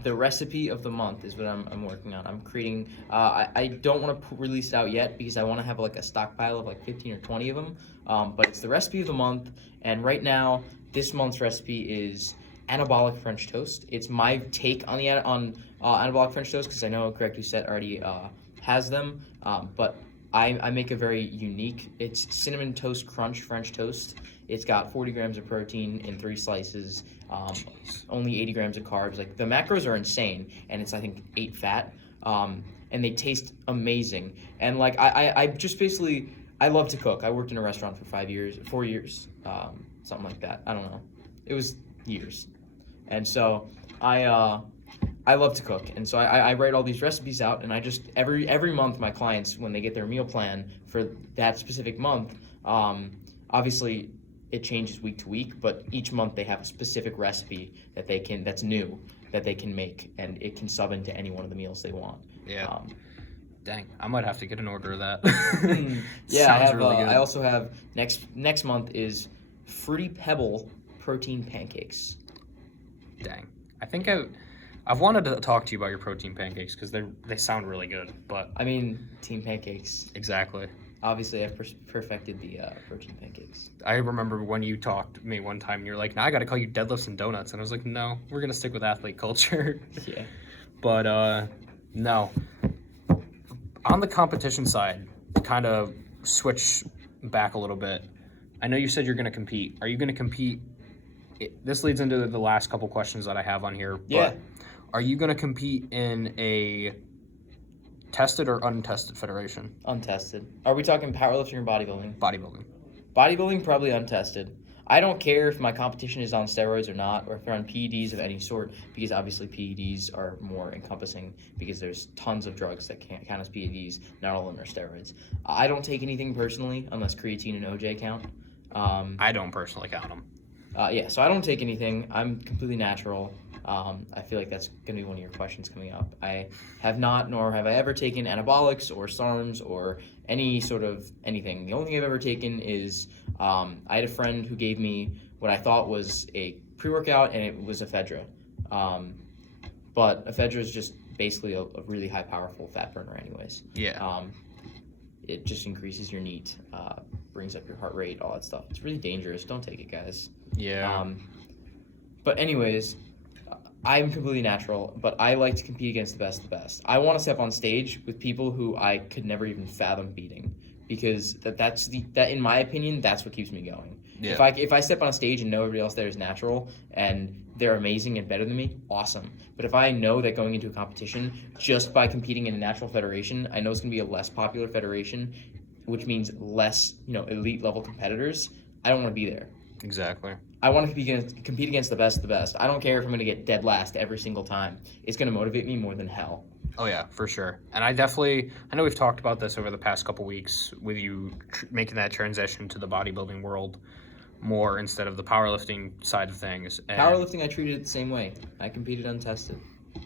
the recipe of the month is what I'm working on. I'm creating. I don't want to release it out yet because I want to have like a stockpile of like 15 or 20 of them. But it's the recipe of the month, and right now this month's recipe is anabolic French toast. It's my take on anabolic French toast because I know Greg Doucette already has them. But I make a very unique. It's cinnamon toast crunch French toast. It's got 40 grams of protein in 3 slices, only 80 grams of carbs. Like the macros are insane, and it's I think 8 fat, and they taste amazing. And like I just basically I love to cook. I worked in a restaurant for 4 years, something like that. I don't know, it was years, and so I love to cook, and so I write all these recipes out, and I just every month my clients when they get their meal plan for that specific month, obviously. It changes week to week, but each month they have a specific recipe that's new that they can make, and it can sub into any one of the meals they want. Yeah. Dang, I might have to get an order of that. Yeah, Sounds I have. really good. I also have next month is Fruity Pebble protein pancakes. Dang, I think I've wanted to talk to you about your protein pancakes because they sound really good, but I mean, team pancakes. exactly. Obviously, I've perfected the protein pancakes. I remember when you talked to me one time, you're like, "No, I got to call you deadlifts and donuts," and I was like, "No, we're gonna stick with athlete culture." Yeah. But no. On the competition side, to kind of switch back a little bit, I know you said you're gonna compete. Are you gonna compete this leads into the last couple questions that I have on here. Yeah. But are you going to compete in a tested or untested federation? Untested. Are we talking powerlifting or bodybuilding? Bodybuilding. Bodybuilding, probably untested. I don't care if my competition is on steroids or not, or if they're on PEDs of any sort, because obviously PEDs are more encompassing because there's tons of drugs that can't count as PEDs. Not all of them are steroids. I don't take anything personally unless creatine and OJ count. I don't personally count them. So I don't take anything. I'm completely natural. I feel like that's going to be one of your questions coming up. I have not, nor have I ever taken anabolics or SARMs or any sort of anything. The only thing I've ever taken is I had a friend who gave me what I thought was a pre-workout, and it was ephedra. But ephedra is just basically a really high powerful fat burner anyways. Yeah. It just increases your NEAT, brings up your heart rate, all that stuff. It's really dangerous. Don't take it, guys. Yeah. But anyways, I'm completely natural, but I like to compete against the best of the best. I want to step on stage with people who I could never even fathom beating, because that in my opinion, that's what keeps me going. Yeah. If I step on a stage and know everybody else there is natural and they're amazing and better than me, awesome. But if I know that going into a competition just by competing in a natural federation, I know it's going to be a less popular federation, which means less, elite level competitors, I don't want to be there. Exactly. I want to compete against the best of the best. I don't care if I'm going to get dead last every single time. It's going to motivate me more than hell. Oh, yeah, for sure. And I know we've talked about this over the past couple weeks with you making that transition to the bodybuilding world more instead of the powerlifting side of things. And Powerlifting, I treated it the same way. I competed untested.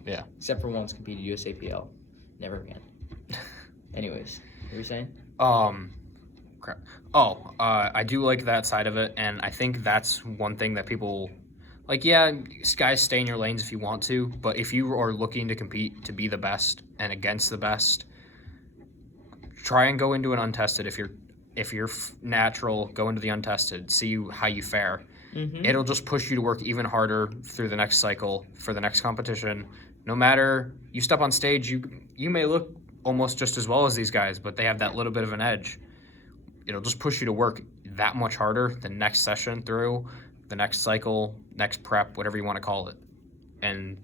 Yeah. Except for once competed USAPL. Never again. Anyways, what were you saying? Crap. I do like that side of it, and I think that's one thing that people like. Yeah, guys, stay in your lanes if you want to, but if you are looking to compete to be the best and against the best, try and go into an untested. If you're natural, go into the untested. See how you fare. Mm-hmm. It'll just push you to work even harder through the next cycle for the next competition. No matter you step on stage, you may look almost just as well as these guys, but they have that little bit of an edge. It'll just push you to work that much harder the next session through, the next cycle, next prep, whatever you want to call it. And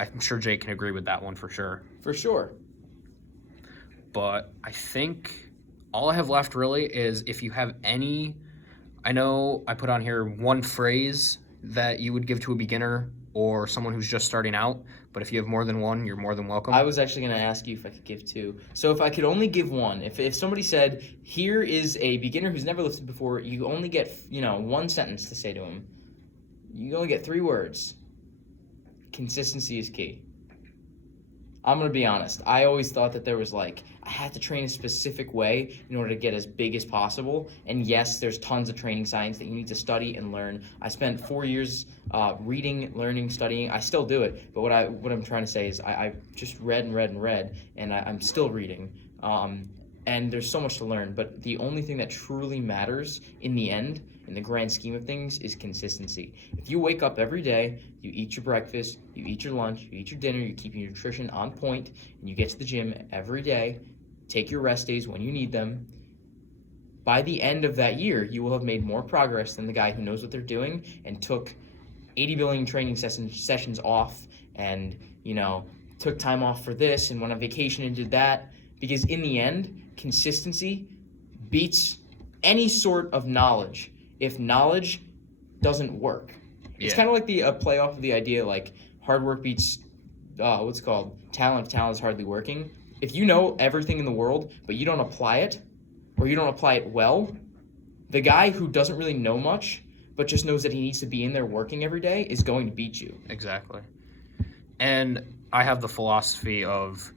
I'm sure Jake can agree with that one for sure. For sure. But I think all I have left really is if you have any, I know I put on here one phrase that you would give to a beginner or someone who's just starting out, but if you have more than one, you're more than welcome. I was actually going to ask you if I could give two. So if I could only give one, if somebody said, here is a beginner who's never lifted before, you only get, one sentence to say to him. You only get 3 words. Consistency is key. I'm going to be honest. I always thought that there was I had to train a specific way in order to get as big as possible. And yes, there's tons of training science that you need to study and learn. I spent 4 years reading, learning, studying. I still do it. But what I'm trying to say is I just read and read and read, and I'm still reading. And there's so much to learn. But the only thing that truly matters in the end, in the grand scheme of things, is consistency. If you wake up every day, you eat your breakfast, you eat your lunch, you eat your dinner, you keep your nutrition on point, and you get to the gym every day, take your rest days when you need them, by the end of that year, you will have made more progress than the guy who knows what they're doing and took 80 billion training sessions off and, took time off for this and went on vacation and did that. Because in the end, consistency beats any sort of knowledge if knowledge doesn't work. It's kind of like a play off of the idea hard work beats talent if talent is hardly working. If you know everything in the world but you don't apply it, or you don't apply it well, the guy who doesn't really know much but just knows that he needs to be in there working every day is going to beat you. Exactly. And I have the philosophy of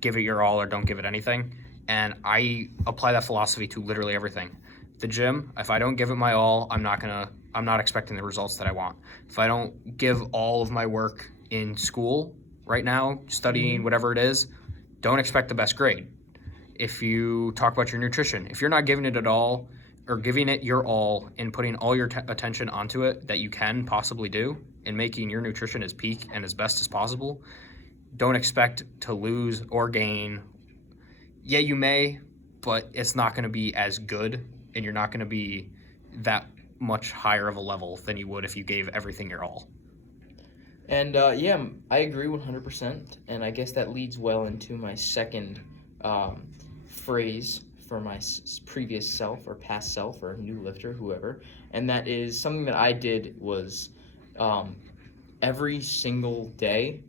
give it your all or don't give it anything. And I apply that philosophy to literally everything. The gym, if I don't give it my all, I'm not expecting the results that I want. If I don't give all of my work in school right now, studying whatever it is, don't expect the best grade. If you talk about your nutrition, if you're not giving it at all or giving it your all and putting all your attention onto it that you can possibly do and making your nutrition as peak and as best as possible, don't expect to lose or gain. Yeah, you may, but it's not going to be as good, and you're not going to be that much higher of a level than you would if you gave everything your all. And yeah, I agree 100%. And I guess that leads well into my second phrase for my previous self or past self or new lifter, whoever. And that is something that I did was every single day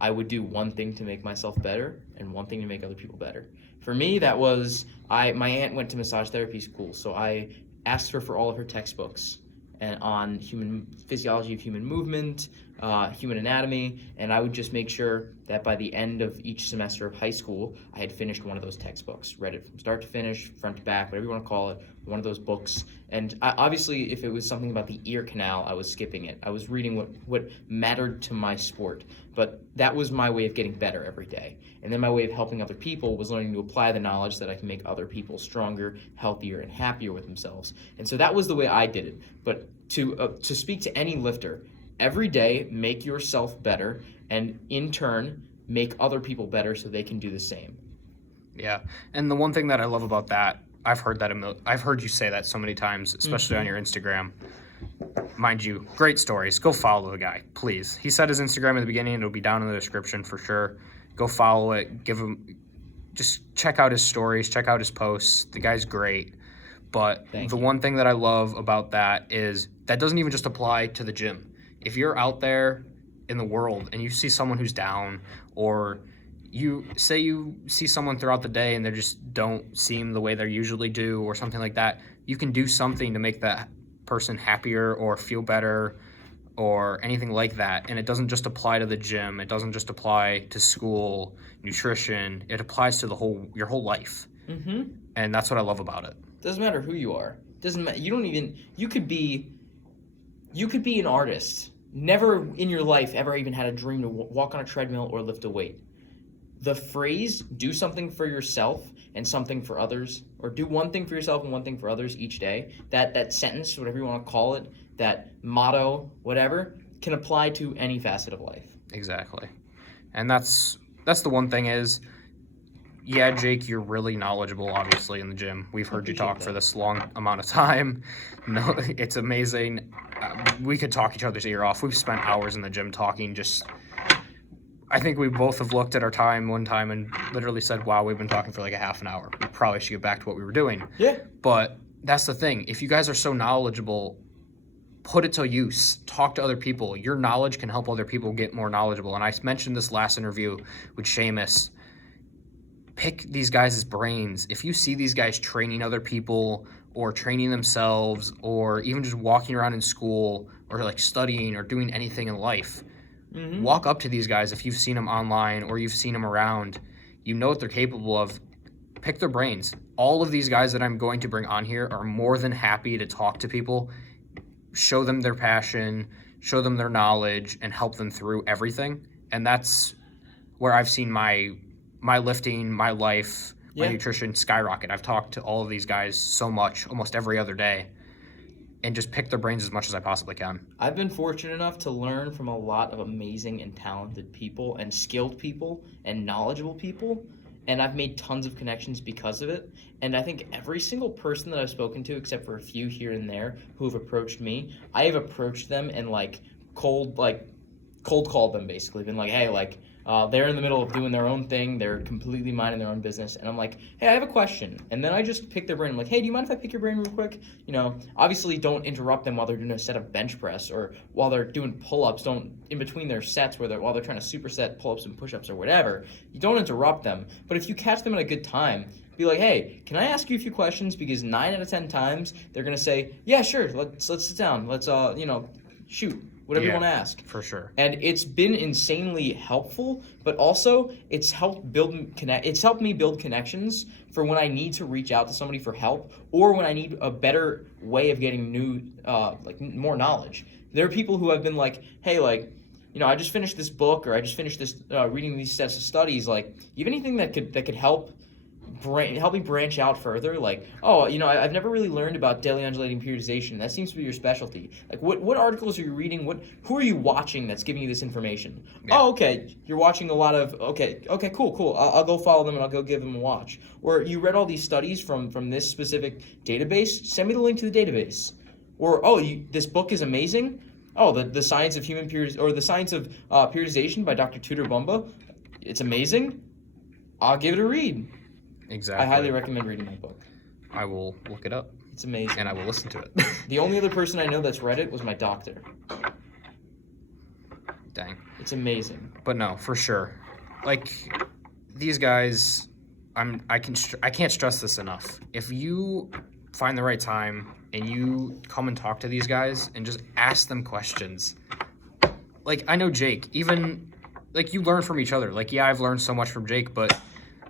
I would do one thing to make myself better and one thing to make other people better. For me, that was my aunt went to massage therapy school, so I asked her for all of her textbooks and on human physiology of human movement, human anatomy, and I would just make sure that by the end of each semester of high school, I had finished one of those textbooks, read it from start to finish, front to back, whatever you want to call it, one of those books. And obviously, if it was something about the ear canal, I was skipping it. I was reading what mattered to my sport, but that was my way of getting better every day. And then my way of helping other people was learning to apply the knowledge that I can make other people stronger, healthier, and happier with themselves. And so that was the way I did it. But to speak to any lifter, every day make yourself better, and in turn make other people better so they can do the same. Yeah, and the one thing that I love about that, I've heard you say that so many times, especially on your Instagram. Mind you, great stories. Go follow the guy, please. He said his Instagram at the beginning, and it'll be down in the description for sure. Go follow it. Just check out his stories, check out his posts. The guy's great. But the one thing that I love about that is that doesn't even just apply to the gym. If you're out there in the world and you see someone who's down, or you see someone throughout the day and they just don't seem the way they usually do or something like that, you can do something to make that person happier or feel better or anything like that. And it doesn't just apply to the gym. It doesn't just apply to school, nutrition. It applies to your whole life. Mm-hmm. And that's what I love about it. Doesn't matter who you are. Doesn't matter. You could be an artist. Never in your life ever even had a dream to walk on a treadmill or lift a weight. The phrase, do something for yourself and something for others, or do one thing for yourself and one thing for others each day, that sentence, whatever you want to call it, that motto, whatever, can apply to any facet of life. Exactly. And that's the one thing is, yeah, Jake, you're really knowledgeable, obviously, in the gym. We've heard you talk for this long amount of time. No, it's amazing. We could talk each other's ear off. We've spent hours in the gym talking. I think we both have looked at our time one time and literally said, wow, we've been talking for like a half an hour. We probably should get back to what we were doing. Yeah. But that's the thing. If you guys are so knowledgeable, put it to use. Talk to other people. Your knowledge can help other people get more knowledgeable. And I mentioned this last interview with Seamus. Pick these guys' brains. If you see these guys training other people or training themselves or even just walking around in school or like studying or doing anything in life, walk up to these guys if you've seen them online or you've seen them around. You know what they're capable of. Pick their brains. All of these guys that I'm going to bring on here are more than happy to talk to people, show them their passion, show them their knowledge, and help them through everything. And that's where I've seen my lifting, my life, my nutrition skyrocket. I've talked to all of these guys so much, almost every other day, and just pick their brains as much as I possibly can. I've been fortunate enough to learn from a lot of amazing and talented people and skilled people and knowledgeable people, and I've made tons of connections because of it. And I think every single person that I've spoken to, except for a few here and there who have approached me, I have approached them and cold called them, basically. Been like, hey, they're in the middle of doing their own thing. They're completely minding their own business. And I'm like, hey, I have a question. And then I just pick their brain. I'm like, hey, do you mind if I pick your brain real quick? Obviously don't interrupt them while they're doing a set of bench press or while they're doing pull-ups. Don't, in between their sets while they're trying to superset pull-ups and push-ups or whatever, you don't interrupt them. But if you catch them at a good time, be like, hey, can I ask you a few questions? Because 9 out of 10 times they're going to say, yeah, sure, let's sit down. Let's, shoot. Whatever you want to ask. For sure. And it's been insanely helpful, but also it's helped me build connections for when I need to reach out to somebody for help or when I need a better way of getting more knowledge. There are people who have been like, hey, I just finished this book or I just finished this reading these sets of studies. You have anything that could help me branch out further? I've never really learned about daily undulating periodization. That seems to be your specialty. What articles are you reading? Who are you watching that's giving you this information? Yeah. Oh, okay. You're watching a lot of, okay, cool. I'll go follow them and I'll go give them a watch. Or you read all these studies from this specific database. Send me the link to the database. Or, oh, this book is amazing. Oh, the Science of Human Period or the Science of Periodization by Dr. Tudor Bumba. It's amazing. I'll give it a read. Exactly. I highly recommend reading that book. I will look it up. It's amazing. And I will listen to it. The only other person I know that's read it was my doctor. Dang. It's amazing. But no, for sure. Like, these guys, I can't stress this enough. If you find the right time and you come and talk to these guys and just ask them questions. Like, I know Jake, even, like, you learn from each other. Like, yeah, I've learned so much from Jake, but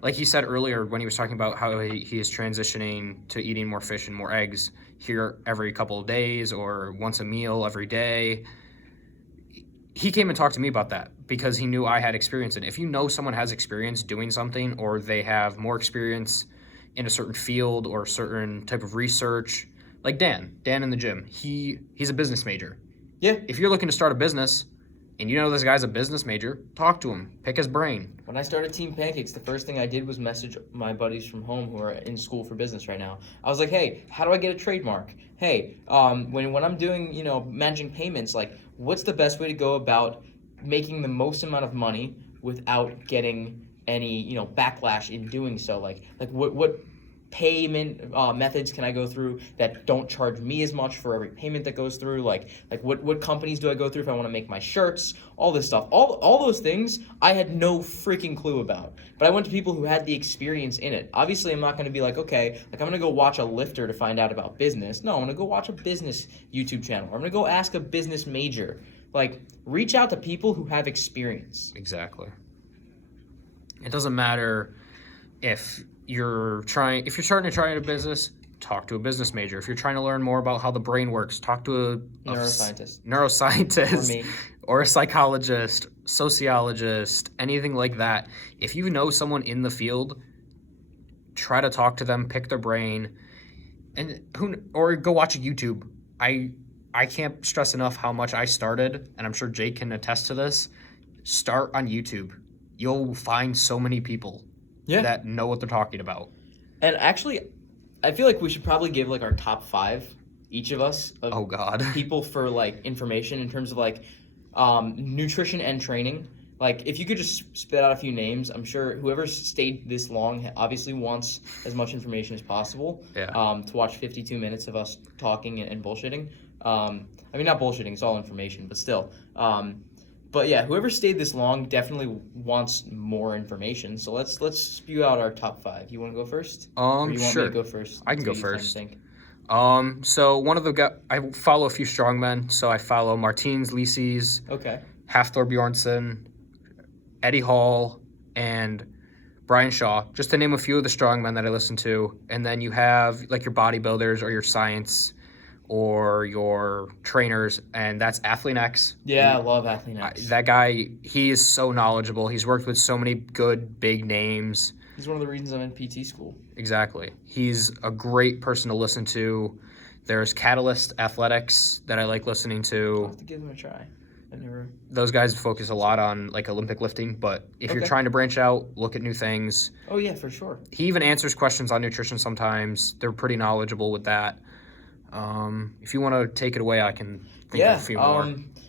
like he said earlier when he was talking about how he is transitioning to eating more fish and more eggs here every couple of days or once a meal every day, he came and talked to me about that because he knew I had experience in it. If you know someone has experience doing something or they have more experience in a certain field or a certain type of research, like Dan in the gym, he's a business major. Yeah. If you're looking to start a business and you know this guy's a business major, talk to him, pick his brain. When I started Team Pancakes, the first thing I did was message my buddies from home who are in school for business right now. I was like, hey, how do I get a trademark? Hey, when I'm doing, managing payments, like, what's the best way to go about making the most amount of money without getting any, backlash in doing so? Like what payment methods can I go through that don't charge me as much for every payment that goes through? Like what companies do I go through if I want to make my shirts? All this stuff. All those things I had no freaking clue about. But I went to people who had the experience in it. Obviously, I'm not going to be like, okay, like I'm going to go watch a lifter to find out about business. No, I'm going to go watch a business YouTube channel. Or I'm going to go ask a business major. Like, reach out to people who have experience. Exactly. It doesn't matter if you're starting to try a business, talk to a business major. If you're trying to learn more about how the brain works, talk to a neuroscientist or a psychologist, sociologist, anything like that. If you know someone in the field, try to talk to them, pick their brain, or go watch a YouTube. I can't stress enough how much I started, and I'm sure Jake can attest to this. Start on YouTube. You'll find so many people that know what they're talking about. And actually, I feel like we should probably give like our top 5, each of us, of people for like information in terms of like nutrition and training. Like, if you could just spit out a few names, I'm sure whoever stayed this long obviously wants as much information as possible. Yeah. To watch 52 minutes of us talking and bullshitting. I mean, not bullshitting, it's all information, but still. But yeah, whoever stayed this long definitely wants more information. So let's spew out our top 5. You want to go first? Or you want sure. me to go first? I can go first. So one of the guys, I follow a few strongmen. So I follow Martins Lises, okay, Hafthor Bjornsson, Eddie Hall, and Brian Shaw, just to name a few of the strongmen that I listen to. And then you have like your bodybuilders or your science or your trainers, and that's Athlean X. Yeah, I love Athlean X. That guy, he is so knowledgeable. He's worked with so many good, big names. He's one of the reasons I'm in PT school. Exactly. He's a great person to listen to. There's Catalyst Athletics that I like listening to. I'll have to give them a try. Those guys focus a lot on like Olympic lifting, but if you're trying to branch out, look at new things. Oh yeah, for sure. He even answers questions on nutrition sometimes. They're pretty knowledgeable with that. If you want to take it away, I can think of a few more.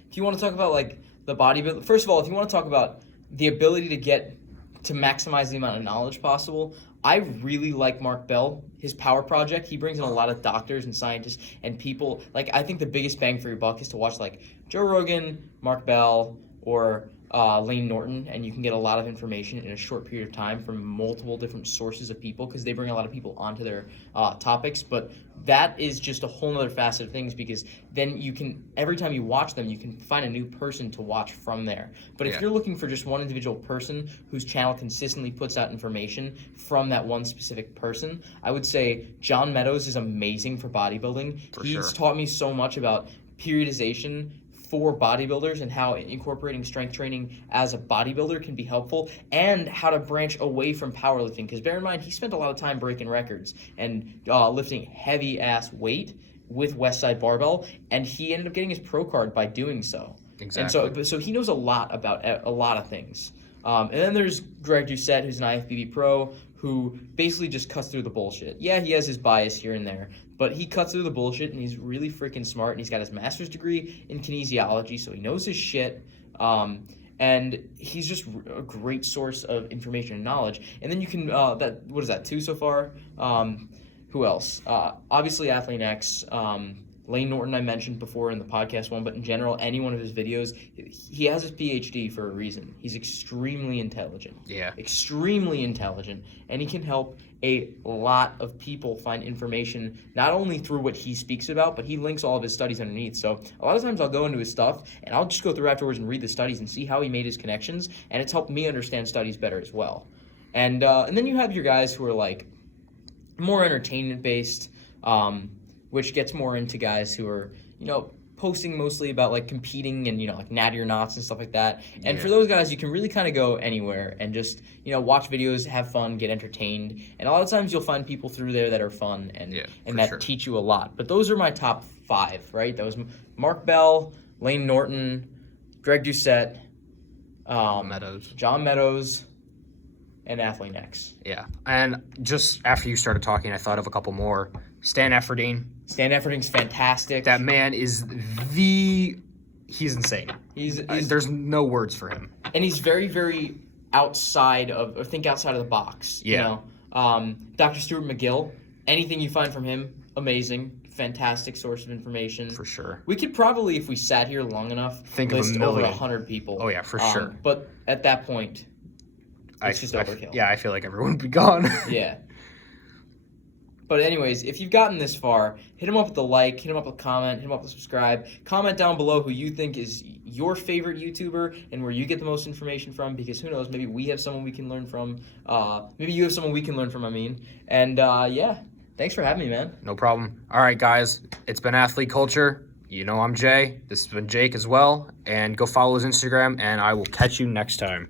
If you want to talk about like the bodybuilding, first of all, if you want to talk about the ability to maximize the amount of knowledge possible, I really like Mark Bell, his Power Project. He brings in a lot of doctors and scientists and people. Like, I think the biggest bang for your buck is to watch like Joe Rogan, Mark Bell, or Lane Norton, and you can get a lot of information in a short period of time from multiple different sources of people because they bring a lot of people onto their topics. But that is just a whole nother facet of things because then you can, every time you watch them, you can find a new person to watch from there. But if you're looking for just one individual person whose channel consistently puts out information from that one specific person, I would say John Meadows is amazing for bodybuilding. He's taught me so much about periodization for bodybuilders and how incorporating strength training as a bodybuilder can be helpful and how to branch away from powerlifting. Because bear in mind, he spent a lot of time breaking records and lifting heavy ass weight with Westside Barbell, and he ended up getting his pro card by doing so. Exactly. And so he knows a lot about a lot of things. And then there's Greg Doucette, who's an IFBB pro, who basically just cuts through the bullshit. Yeah, he has his bias here and there, But he cuts through the bullshit, and he's really freaking smart, and he's got his master's degree in kinesiology, so he knows his shit. And he's just a great source of information and knowledge. And then you can, what is that, 2 so far? Who else? Obviously, Athlean X. Lane Norton I mentioned before in the podcast one, but in general, any one of his videos, he has his PhD for a reason. He's extremely intelligent. Yeah. Extremely intelligent. And he can help a lot of people find information, not only through what he speaks about, but he links all of his studies underneath. So a lot of times I'll go into his stuff, and I'll just go through afterwards and read the studies and see how he made his connections, and it's helped me understand studies better as well. And then you have your guys who are like more entertainment-based, which gets more into guys who are, posting mostly about like competing and, like natty or knots and stuff like that. And for those guys, you can really kind of go anywhere and just, watch videos, have fun, get entertained. And a lot of times you'll find people through there that are fun and that teach you a lot. But those are my top 5, right? That was Mark Bell, Lane Norton, Greg Doucette, John Meadows, and Athlean X. Yeah. And just after you started talking, I thought of a couple more. Stan Efferding. Stan Efferding's fantastic. That man is he's insane. He's there's no words for him. And he's very, very outside of the box. Yeah. Dr. Stuart McGill, anything you find from him, amazing. Fantastic source of information. For sure. We could probably, if we sat here long enough, list over 100 people. Oh, yeah, for sure. But at that point, it's just overkill. I feel like everyone would be gone. Yeah. But anyways, if you've gotten this far, hit him up with a like, hit him up with a comment, hit him up with a subscribe. Comment down below who you think is your favorite YouTuber and where you get the most information from, because who knows, maybe we have someone we can learn from. Maybe you have someone we can learn from, And yeah, thanks for having me, man. No problem. All right, guys, it's been Athlete Culture. I'm Jay. This has been Jake as well. And go follow his Instagram, and I will catch you next time.